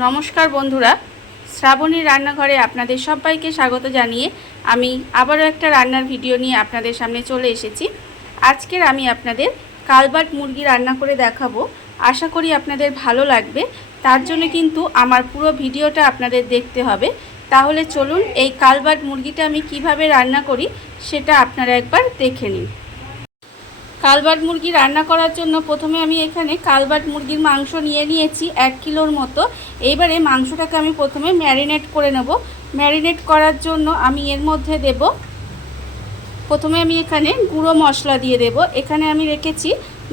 নমস্কার বন্ধুরা শ্রাবণীর রান্নাঘরে আপনাদের সবাইকে স্বাগত জানিয়ে আমি আবারও একটা রান্নার ভিডিও নিয়ে আপনাদের সামনে চলে এসেছি। আজকের আমি আপনাদের কালবাট মুরগি রান্না করে দেখাবো। আশা করি আপনাদের ভালো লাগবে। তার জন্য কিন্তু আমার পুরো ভিডিওটা আপনাদের দেখতে হবে। তাহলে চলুন এই কালবাট মুরগিটা আমি কীভাবে রান্না করি সেটা আপনারা একবার দেখে নিন। কালবাট মুরগি রান্না করার জন্য প্রথমে আমি এখানে কালবাট মুরগির মাংস নিয়ে নিয়েছি এক কিলোর মতো। এইবারে মাংসটাকে আমি প্রথমে ম্যারিনেট করে নেব। ম্যারিনেট করার জন্য আমি এর মধ্যে দেব। প্রথমে আমি এখানে গুঁড়ো মশলা দিয়ে দেব। এখানে আমি রেখেছি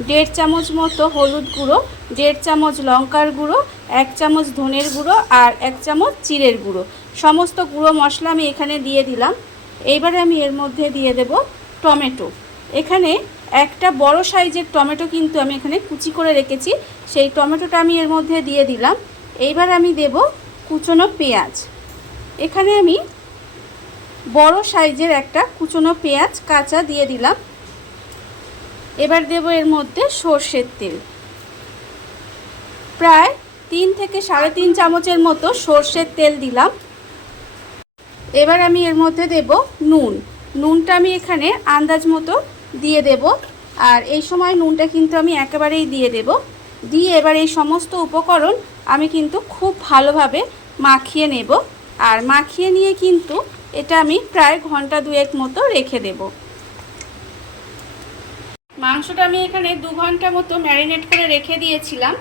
দেড় চামচ মতো হলুদ গুঁড়ো, দেড় চামচ লঙ্কার গুঁড়ো, এক চামচ ধনের গুঁড়ো আর এক চামচ চিড়ের গুঁড়ো। সমস্ত গুঁড়ো মশলা আমি এখানে দিয়ে দিলাম। এইবারে আমি এর মধ্যে দিয়ে দেব টমেটো। এখানে একটা বড় সাইজের টমেটো কিন্তু আমি এখানে কুচি করে রেখেছি। সেই টমেটোটা আমি এর মধ্যে দিয়ে দিলাম। এইবার আমি দেব কুচনো পেঁয়াজ। এখানে আমি বড় সাইজের একটা কুচনো পেঁয়াজ কাঁচা দিয়ে দিলাম। এবার দেব এর মধ্যে সর্ষের তেল। প্রায় তিন থেকে সাড়ে তিন চামচের মতো সর্ষের তেল দিলাম। এবার আমি এর মধ্যে দেব নুন। নুনটা আমি এখানে আন্দাজ মতো দিয়ে দেব। আর এই সময় নুনটা কিন্তু আমি একেবারেই দিয়ে দেব। দিয়ে এবার এই সমস্ত উপকরণ আমি কিন্তু খুব ভালোভাবে মাখিয়ে নেব। আর মাখিয়ে নিয়ে কিন্তু এটা আমি প্রায় ঘণ্টা দুয়েক মতো রেখে দেব। মাংসটা আমি এখানে দু ঘণ্টা মতো ম্যারিনেট করে রেখে দিয়েছিলাম।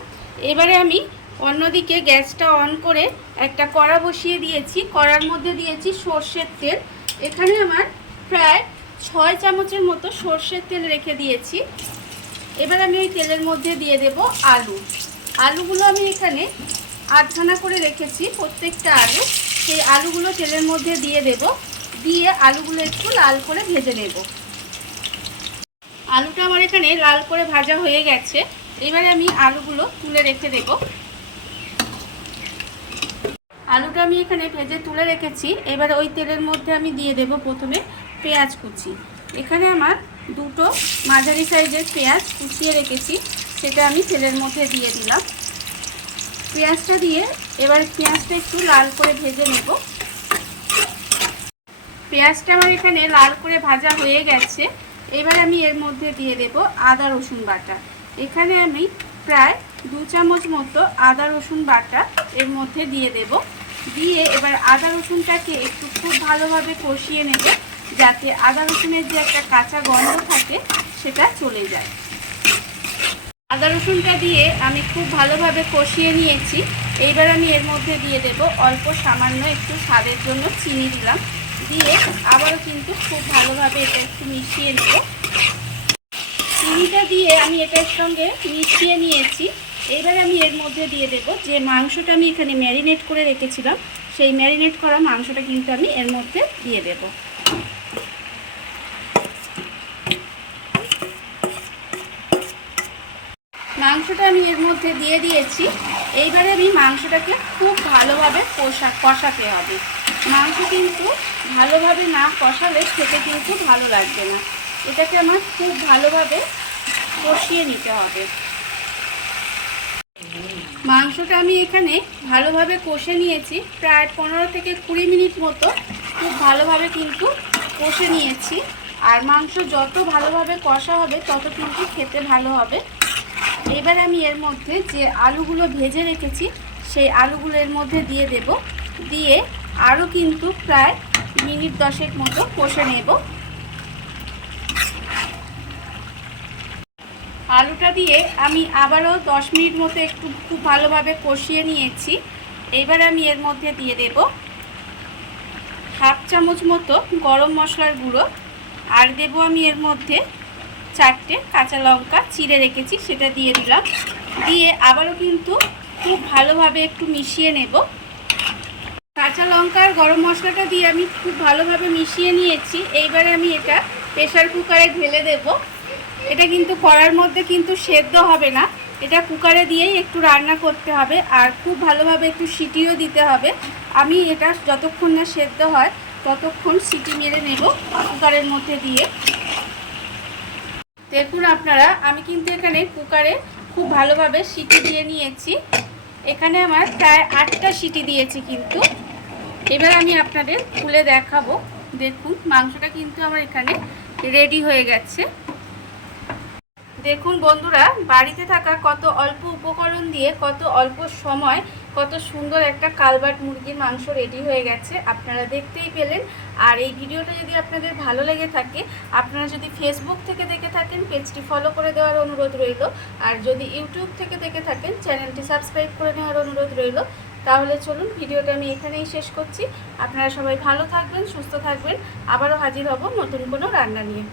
এবারে আমি অন্যদিকে গ্যাসটা অন করে একটা কড়া বসিয়ে দিয়েছি। কড়ার মধ্যে দিয়েছি সর্ষের তেল। এখানে আমার প্রায় ছয় চামচের মতো সর্ষের তেল রেখে দিয়েছি। এবার আমি ওই তেলের মধ্যে দিয়ে দেব আলু। আলুগুলো আমি এখানে আধখানা করে রেখেছি, প্রত্যেকটা আলু। সেই আলুগুলো তেলের মধ্যে দিয়ে দেব। দিয়ে আলুগুলো একটু লাল করে ভেজে নেব। আলুটা আমার এখানে লাল করে ভাজা হয়ে গেছে। এবারে আমি আলুগুলো তুলে রেখে দেব। আলুটা আমি এখানে ভেজে তুলে রেখেছি। এবার ওই তেলের মধ্যে আমি দিয়ে দেব প্রথমে পেঁয়াজ কুচি। এখানে আমার দুটো মাঝারি সাইজের পেঁয়াজ কুচিয়ে রেখেছি। সেটা আমি তেলের মধ্যে দিয়ে দিলাম। পেঁয়াজটা দিয়ে এবার পেঁয়াজটা একটু লাল করে ভেজে নেব। পেঁয়াজটা আমার এখানে লাল করে ভাজা হয়ে গেছে। এবার আমি এর মধ্যে দিয়ে দেব আদা, রসুন বাটা। এখানে আমি প্রায় দু চামচ মতো আদা, রসুন বাটা এর মধ্যে দিয়ে দেব। দিয়ে এবার আদা রসুনটাকে একটু খুব ভালোভাবে কষিয়ে নেব যাতে আদা রসুনের যে একটা কাঁচা গন্ধ থাকে, সেটা চলে যায়। আদা রসুনটা দিয়ে আমি খুব ভালোভাবে কষিয়ে নিয়েছি। এইবার আমি এর মধ্যে দিয়ে দেব অল্প সামান্য একটু স্বাদের জন্য চিনি দিলাম। দিয়ে আবারও কিন্তু খুব ভালোভাবে এটা একটু মিশিয়ে নেব। চিনিটা দিয়ে আমি এটার সঙ্গে মিশিয়ে নিয়েছি। এবার আমি এর মধ্যে দিয়ে দেব যে মাংসটা আমি এখানে ম্যারিনেট করে রেখেছিলাম, সেই ম্যারিনেট করা মাংসটা কিন্তু আমি এর মধ্যে দিয়ে দেব। মাংসটা আমি এর মধ্যে দিয়ে দিয়েছি। এইবারে আমি মাংসটাকে খুব ভালোভাবে কষা, কষাতে হবে। মাংস কিন্তু ভালোভাবে না কষালে খেতে কিন্তু ভালো লাগবে না। এটাকে আমার খুব ভালোভাবে কষিয়ে নিতে হবে। মাংসটা আমি এখানে ভালোভাবে কষে নিয়েছি, প্রায় পনেরো থেকে কুড়ি মিনিট মতো খুব ভালোভাবে কিন্তু কষে নিয়েছি। আর মাংস যত ভালোভাবে কষা হবে, তত কিন্তু খেতে ভালো হবে। এবার আমি এর মধ্যে যে আলুগুলো ভেজে রেখেছি, সেই আলুগুলো এর মধ্যে দিয়ে দেব। দিয়ে আরও কিন্তু প্রায় মিনিট দশেক মতো কষে নেব। আলুটা দিয়ে আমি আবারও দশ মিনিট মতো একটু খুব ভালোভাবে কষিয়ে নিয়েছি। এবার আমি এর মধ্যে দিয়ে দেব হাফ চামচ মতো গরম মশলার গুঁড়ো। আর দেব আমি এর মধ্যে চারটে কাঁচা লঙ্কা চিড়ে রেখেছি, সেটা দিয়ে দিলাম। দিয়ে আবারও কিন্তু খুব ভালোভাবে একটু মিশিয়ে নেব। কাঁচা লঙ্কা আর গরম মশলাটা দিয়ে আমি খুব ভালোভাবে মিশিয়ে নিয়েছি। এইবারে আমি এটা প্রেশার কুকারে ঢেলে দেব। এটা কিন্তু কড়ার মধ্যে কিন্তু সেদ্ধ হবে না। এটা কুকারে দিয়েই একটু রান্না করতে হবে আর খুব ভালোভাবে একটু সিটিও দিতে হবে। আমি এটা যতক্ষণ না সেদ্ধ হয় ততক্ষণ সিটি মেরে নেব কুকারের মধ্যে দিয়ে। দেখুন আপনারা, আমি কিন্তু এখানে কুকারে খুব ভালোভাবে সিটি দিয়ে নিয়েছি। এখানে আমার প্রায় আটটা সিটি দিয়েছি কিন্তু। এবার আমি আপনাদের খুলে দেখাবো। দেখুন, মাংসটা কিন্তু আমার এখানে রেডি হয়ে গেছে। দেখুন বন্ধুরা, বাড়িতে থাকা কত অল্প উপকরণ দিয়ে কত অল্প সময়, কত সুন্দর একটা কালবাট মুরগির মাংস রেডি হয়ে গেছে, আপনারা দেখতেই পেলেন। আর এই ভিডিওটা যদি আপনাদের ভালো লেগে থাকে, আপনারা যদি ফেসবুক থেকে দেখে থাকেন, পেজটি ফলো করে দেওয়ার অনুরোধ রইল। আর যদি ইউটিউব থেকে দেখে থাকেন, চ্যানেলটি সাবস্ক্রাইব করে নেওয়ার অনুরোধ রইল। তাহলে চলুন, ভিডিওটা আমি এখানেই শেষ করছি। আপনারা সবাই ভালো থাকবেন, সুস্থ থাকবেন। আবারও হাজির হব নতুন কোনো রান্না নিয়ে।